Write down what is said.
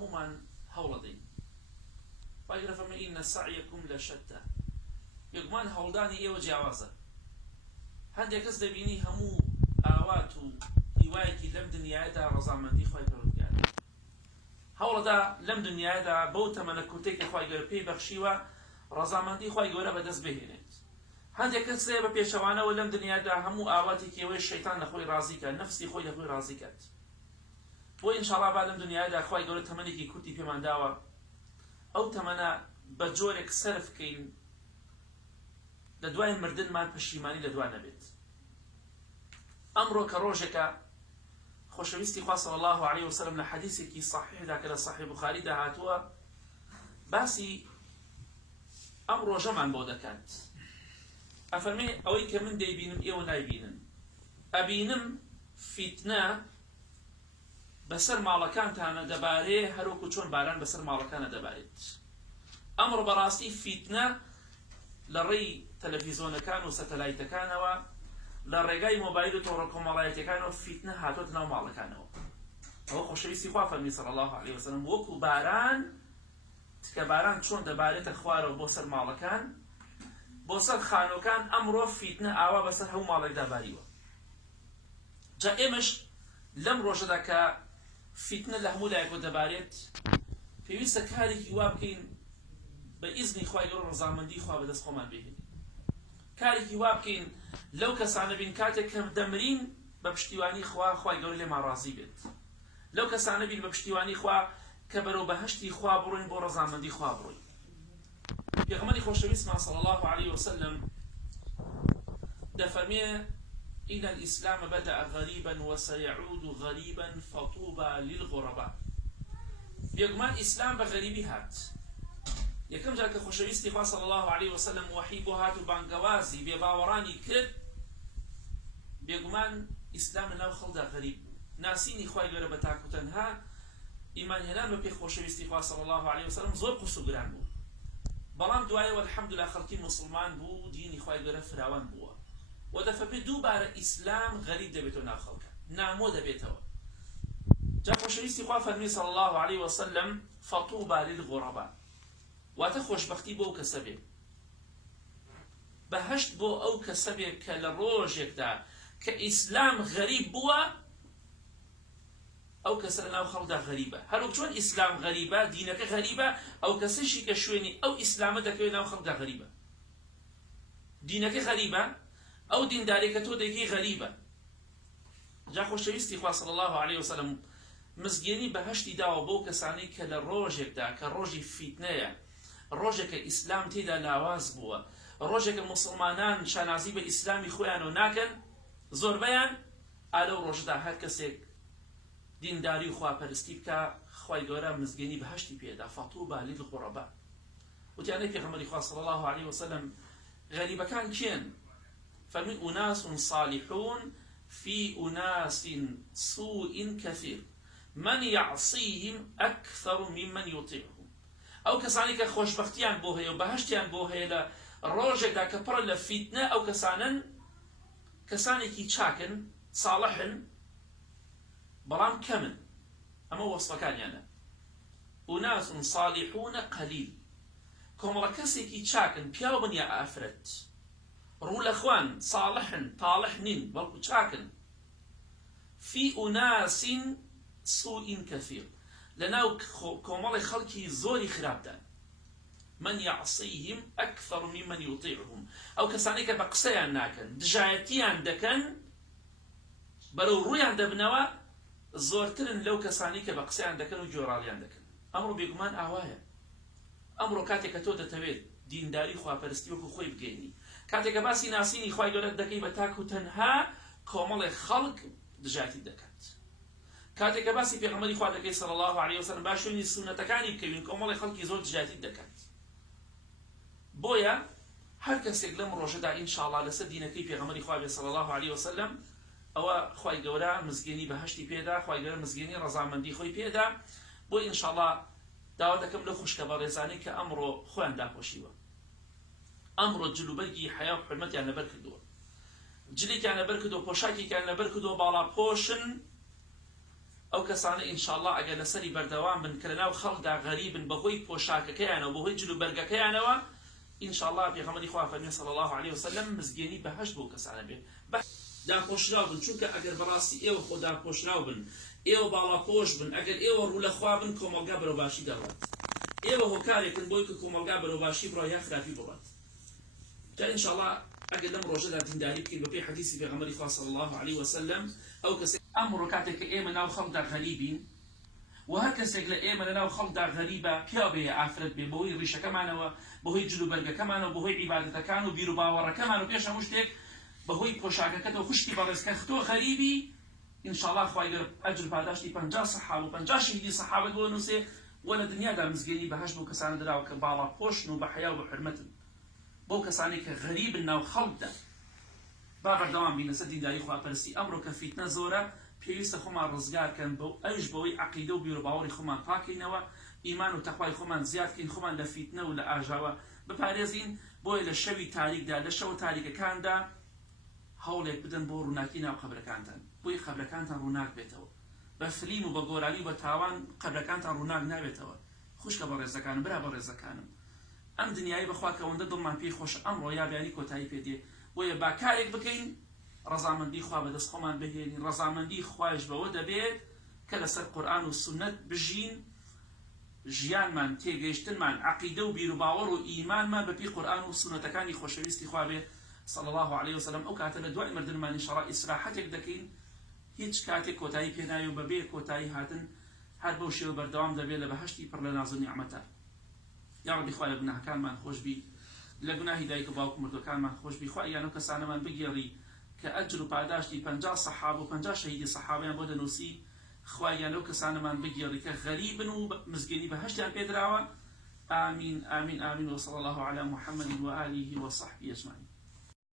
هەمومان هەوڵەدەین. خی گەورە فەرمێ ئینە سەعیەکم لەشەتە، یەکمان هەوڵدانی ئێوە جیاوازە. هەندێک کەس دەبینی هەموو ئاوات و هیوایەکی لەم دنیادا ڕەزامەندی خی پەروەردگار هەوڵەدا لەم دنیادا بەو تەمەنە کورتێکی خی گەورە پێی بەخشیوە ڕەزامەندی خی گەورە بەدەست بهێنێت. هەندێک کەس بە پێشەوانەوە لەم دنیادا هەموو ئاواتێکی ئەوەی شەیتان لە خۆی ڕازیکە، نەفسی خۆی لە خۆی ڕازیکات. بۆ ئینشاڵڵا با لەم دنیادا خی گەورە تەمەنێکی کورتی پێمان داوە، ئەو تەمەنە بە جۆرێک سەرف بکەین لە دوای مردنمان پەشیمانی لە دوا نەبێت. ئەمڕۆ کە ڕۆژێکە خۆشەویستی خوا صلی الله علیه وسلم لە حەدیثێکی صحیحدا کە لە صحیح بوخاریدا هاتووە باسی ئەم ڕۆژەمان بۆ دەکات. ئەفەرمێ ئەوەی کە من دەیبینم ئێوە نایبینن، ئەبینم فیتنە بەسەر ماڵەکانتانە دەبارێ هەروەکو چۆن باران بەسەر ماڵەکانە دەبارێت. ئەمڕۆ بەڕاستی فیتنە لە ڕێی تەلەڤیزۆنەکان و سەتەلایتەکانەوە، لە ڕێگای مۆبایل و تۆڕە کۆمەڵایەتیەکانەوە فیتنە هاتۆتە ناو ماڵەکانەوە. ئەوە خۆشەویستی خوا فەرمی صلی الله علیه وسلم وەکو باران، کە باران چۆن دەبارێتە خوارەوە بۆ سەر ماڵەکان، بۆ سەر خانۆکان، ئەمڕۆ فیتنە ئاوا بەسەر هەموو ماڵێکدا باریوە. جا ئێمەش لەم ڕۆژەدا کە فیتنە لە هەموو لایەکەوە دەبارێت پێویستە کارێکی وا بکەین بە ئیزنی خوای گەورە ڕەزامەندی خوا بەدەست خۆمان بهێنین. کارێکی وا بکەین لەو کەسانە بین کاتێک کە دەمرین بە پشتیوانی خوا، خوای گەورە لێمان ڕازی بێت. لەو کەسانە بین بە پشتیوانی خوا کە بەرەو بەهەشتی خوا بڕۆین، بۆ ڕەزامەندی خوا بڕۆین. پێغەمبەری خۆشەویستمان صلی الله علیه وسلم دەفەرمێ إن الإسلام بدأ غريبا وسيعود غريبا فطوبى للغرباء. بيقمان إسلام بغريبي هات. یەکەم جار کە خۆشەویستی خوا صلی الله علیه وسلم وحی بۆ هات و بانگەوازی بێباوەڕانی کرد، بێگومان ئیسلام لەناو خەڵکدا غەریب بوو. ناسینی خوای گەورە بە تاک و تەنها، ئیمانهێنان بە پێی خۆشەویستی خوا صلی الله علیه وسلم زۆر قورس و گران بوو. بەڵام دوایەوە الحەمدولله خەڵکی موسڵمان بوو، دینی خوای گەورە فراوان بووە. و دەفەرمێ دووبارە ئیسلام غەریب دەبێتەوە ناو خەڵکە، نامۆ دەبێتەوە. جا خۆشەویستی خوا فەرمی صلی الله علیه وسلم فطوبى للغرباء، واتە خۆشبەختی بۆ ئەو کەسە بێ، بەهەشت بۆ ئەو کەسە بێ کە لە ڕۆژێکدا کە ئیسلام غەریب بووە، ئەو کەسە لە ناو خەڵکدا غەریبە. هەروەک چۆن ئیسلام غەریبە، دینەکە غەریبە، ئەو کەسەشی کە شوێنی ئەو ئیسلامە دەکەوێت ناو خەڵکدا غەریبە. دینەکە غەریبە، ئەو دینداریە کە تۆ دەیکەی غەریبە. جا خۆشەویستی خوا صلی الله علیه وسلم مزگێنی بەهەشتی داوە بۆ کەسانەی کە لە ڕۆژێکدا کە ڕۆژی فیتنەیە، ڕۆژێکە ئیسلام تێدا لاواز بووە، ڕۆژێکە موسڵمانان شانازی بە ئیسلامی خۆیانەوە ناکەن، زۆربەیان ئالەو ڕۆژدا هەر کەسێک دینداری و خواپەرستی بکە، خوای گەورە مزگەنی بەهەشتی پێدا. فطوبى للغرباء. وتیانەی پێغەمبەری خوا صلی الله علیه وسلم غەریبەکان کێن؟ فەرمی أناس صالحون في أناس سوء كثير من يعصيهم أكثر ممن يطيعهم. ئەو کەسانی کە خۆشبەختیان بۆ هەیە و بەهەشتیان بۆ هەیە لە ڕۆژێکدا کە پڕە لە فیتنە، ئەو کەسانن کەسانێکی چاکن، ساڵحن، بەڵام کەمن. ئەمە وەسفەکانیانە. أناس صالحون قليل. کۆمەڵە کەسێکی چاکن، پیاو بن یا ئافرەت، ڕوو لە خوان، ساڵحن، تاڵح نین، بەڵکو چاکن. في أناس سوء كثير. لەناو کۆمەڵی خەڵکی زۆری خراپدان. من يعصيهم أكثر ممن يطيعهم. ئەو کەسانی کە بە قسەیان ناکەن، دژایەتیان دەکەن، بەرەو ڕوویان دەبنەوە، زۆرترن لەو کەسانی کە بە قسەیان دەکەن و گۆڕاڵیان دەکەن. ئەمڕۆ بێگومان ئاوایە. ئەمڕۆ کاتێک کە تۆ دەتەوێت دینداری خواپەرستی وەکو خۆی بگەینی، کاتێک کە باسی ناسینی خوای گەورە دەکەی بە تاک و تەنها، کۆمەڵی خەڵک دژایەتی دەکات. کاتێک کە باسی پێغەمبەری خوا دەکەی صلی الله علیه وسلم، با شوێنی سونەتەکانی بکەوین، کۆمەڵی خەڵکی زۆر دژایەتی دەکات. بۆیە هەر کەسێک لەم ڕۆژەدا ئینشاءالله لەسەر دینەکەی پێغەمبەری خوا بێ صلی الله علیه وسلم، ئەوە خوای گەورە مزگەنی بەهەشتی پێدا، خوای گەورە مزگەنی ڕەزامەندی خۆی پێدا. بۆ ئینشاءالله داوا دەکەم لە خوشکە بەڕێزانەی کە ئەمڕۆ خۆیان داپۆشیوە، ئەمڕۆ جلوبەرگی حیا و حورمەتیان لەبەر کردووە، جلێکیان لەبەر کردووە، پۆشاکێکیان لەبەر کردووە، باڵا پۆشن، ئەو کەسانە ئینشاءالله ئەگەر لەسەری بەردەوام بن کە لەناو خەڵکدا غەریبن بەهۆی پۆشاکەکەیانەوە بەهۆی جلو بەرگەکەیانەوە ئینشاءالله پێغەمبەری خوا فەرمێ صلی الله عليه وسلم مزگێنی بەهەشت بۆ کەسانە بێت داپۆشراو بن چونکە ئەگەر بەڕاستی ئێوە خۆ داپۆشراو بن ئێوە باڵاپۆش بن ئەگەر ئێوە ڕوولەخوا بن کۆمەلگا بەرەوباشی دەڕات ئێوە هۆکارێکن بۆی کە کۆمەلگا بەرەوباشی بڕۆ یا خراپی بڕات جا ئینشاءالله ئەگەر لەم ڕۆژەدا دینداری بکەین بەپێی حەدیثی پێغەمبەری خوا صلی الله عليه وسلم ئەو کەسێ ئەمڕۆ کاتێک کە ئێمە ناو خەڵکدا غەریبین و هەر کەسێک لە ئێمە لەناو خەڵکدا غەریبە پیا بێ ئافرەت بێ بەهۆی ڕیشەکەمانەوە بەهۆی جلوبەرگەکەمانەوە بەهۆی عیبادەتەکان و بیر و باوەڕەکەمان و پێش هەموو شتێک بەهۆی پۆشاکەکەتەوە خوشتی بەڕێزکە تۆ غەریبی ئینشاءالله خوای گەورە ئەجر پاداشتی 50 سەحابە و 50 شەهیدی سەحابەت بۆ نووسێ وە لە دنیادا مزگەری بەهەشت بۆ کەسانە دراوە کە باڵاپۆشن و بە حەیا و بە حورمەتن بۆ کەسانێک کە غەریبن ناو خەڵکدا با بەردەوام بین لەسەر دینداری خواپەرستی ئەمڕۆ کە فیتنە زۆرە پێویستە خۆمان ڕزگارکەن بەو ئەوش بەوەی عەقیدە و بیر و باوەڕی خۆمان پاکەینەوە ئیمان و تەقوای خۆمان زیادکەین خۆمان لە فیتنە و لە ئاژاوە بپارێزین بۆیە لە شەوی تاریکدا لە شەو تاریکەکاندا هەوڵێک بدەن بۆ ڕووناکی ناو قەبرەکانتان بۆی قەبرەکانتان ڕووناک بێتەوە بە فلیم و بە گۆرالی و بە تاوان قەبرەکانتان ڕووناک نابێتەوە خوشکە بە ڕێزەکانم برا بە ڕێزەکانم ئەم دنیای بەخوا کەوەندە دڵمان پێی خۆش ئەمڕۆ یابیانی کۆتایی پێدێ بۆیە با کارێک بکەین ڕەزامەندی خوا بەدەست خۆمان بهێنین ڕەزامەندی خوایش بەوە دەبێت کە لەسەر قورئان و سونەت بژین ژیانمان تێگەیشتنمان عەقیدە و بیر و باوەڕ و ئیمانمان بەپی قورئان و سونەتەکانی خۆشەویستی خوا بێ صلی الله عليه وسلم ئەو کاتە لە دوای مردنمان ئینشاءالله ئیسراحەتێک دەکەین هیچ کاتێک کۆتایی پێناوی و بەبێ کۆتایی هاتن هەر بەو شێوە بەردەوام دەبێت لە بەهەشتی پڕ لە ناز و نیعمەتە یا ڕەبی خوا لە گوناهەکانمان خۆش بی لە گوناهی دایک و باوک و مردوەکانمان خۆش بی خوا یانەو کەسانەمان بگێڕی کە ئەجر و پاداشتی 50 سەحابە و 50 شەهیدی سەحابەیان بۆ دەنووسی خوا یانەو کەسانەمان بگێڕی کە غەریبن و مزگەنی بەهەشتیان پێدراوە آمين آمين آمين وصلى الله على محمد وآله وصحبه أجمعين